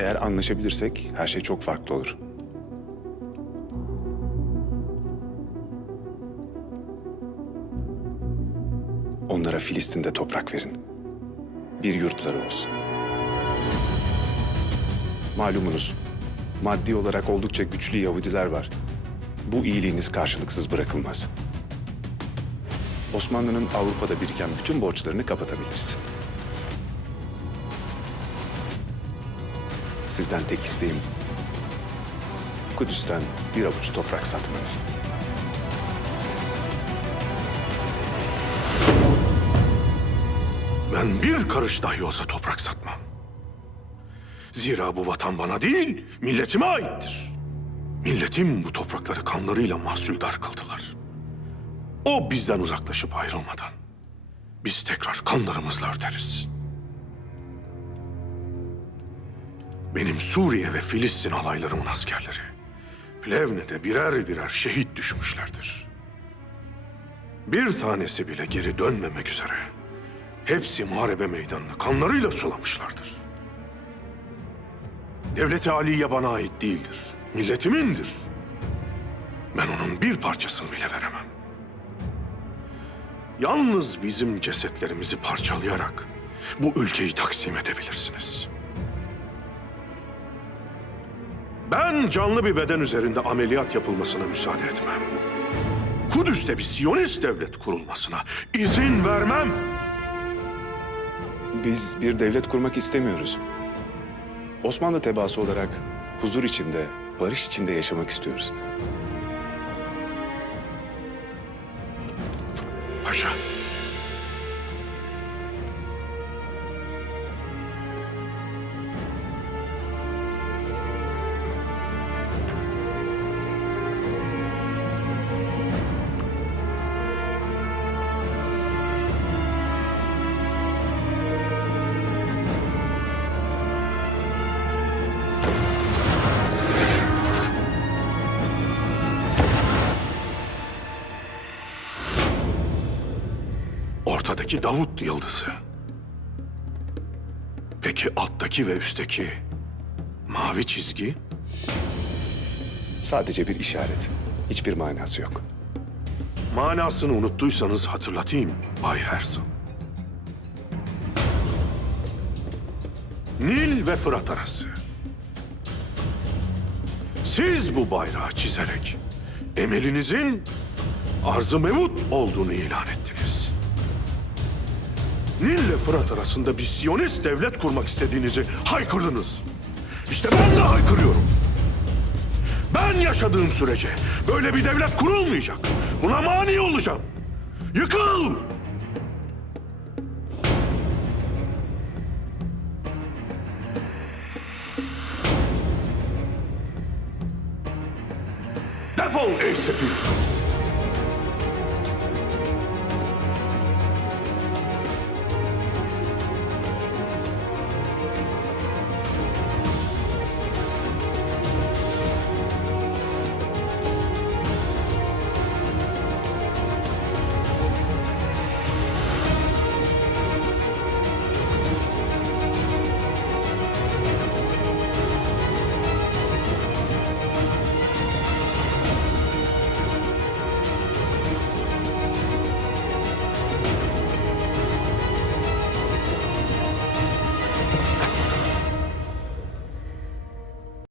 Eğer anlaşabilirsek her şey çok farklı olur. Onlara Filistin'de toprak verin. Bir yurtları olsun. Malumunuz, maddi olarak oldukça güçlü Yahudiler var. Bu iyiliğiniz karşılıksız bırakılmaz. Osmanlı'nın Avrupa'da biriken bütün borçlarını kapatabiliriz. Sizden tek isteğim Kudüs'ten bir avuç toprak satmanız. Ben bir karış dahi olsa toprak satmam. Zira bu vatan bana değil, milletime aittir. Milletim bu toprakları kanlarıyla mahsuldar kıldılar. O bizden uzaklaşıp ayrılmadan biz tekrar kanlarımızla öderiz. Benim Suriye ve Filistin alaylarımın askerleri Plevne'de birer birer şehit düşmüşlerdir. Bir tanesi bile geri dönmemek üzere hepsi muharebe meydanını kanlarıyla sulamışlardır. Devleti Aliye bana ait değildir. Milletimindir. Ben onun bir parçasını bile veremem. Yalnız bizim cesetlerimizi parçalayarak bu ülkeyi taksim edebilirsiniz. Ben canlı bir beden üzerinde ameliyat yapılmasına müsaade etmem. Kudüs'te bir Siyonist devlet kurulmasına izin vermem. Biz bir devlet kurmak istemiyoruz. Osmanlı tebaası olarak huzur içinde, barış içinde yaşamak istiyoruz. Paşa. Ortadaki Davut yıldızı. Peki alttaki ve üstteki mavi çizgi? Sadece bir işaret. Hiçbir manası yok. Manasını unuttuysanız hatırlatayım Bay Herzl. Nil ve Fırat arası. Siz bu bayrağı çizerek emelinizin arz-ı mevut olduğunu ilan ettiniz. Nil ile Fırat arasında bir Siyonist devlet kurmak istediğinizi haykırdınız. İşte ben de haykırıyorum. Ben yaşadığım sürece böyle bir devlet kurulmayacak. Buna mani olacağım. Yıkıl! Defol ey sefil!